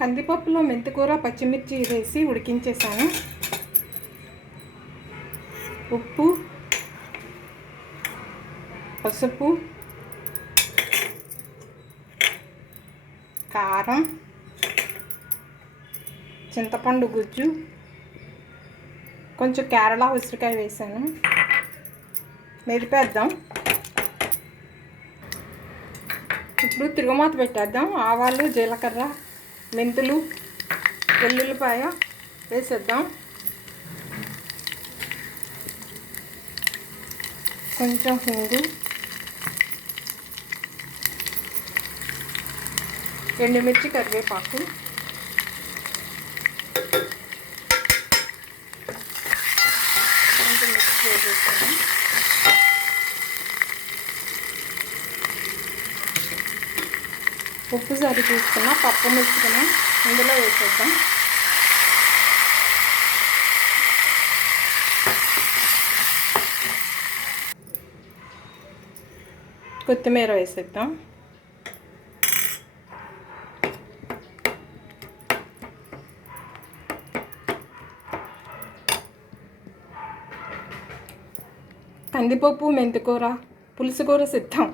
కందిపప్పులో మెంతికూర పచ్చిమిర్చి వేసి ఉడికించేసాను. ఉప్పు, పసుపు, కారం, చింతపండు గుజ్జు, కొంచెం కేరళ ఉసిరికాయ వేసాను. మెదిపేద్దాం. ఇప్పుడు తిరుగుమాత పెట్టేద్దాం. ఆవాలు, జీలకర్ర, మెంతులు, వెల్లుల్లిపాయ వేసేద్దాం. కొంచెం హింగు, ఎండుమిర్చి, కరివేపాకు, కొంచెం మిక్స్ చేసేస్తాను. ఉప్పు సరి తీసుకున్న పప్పు మిశ్రమం ఇందులో వేసేద్దాం. కొత్తిమీర వేసేద్దాం. కందిపప్పు, మెంతికూర, పులుసు కూర సిద్ధం.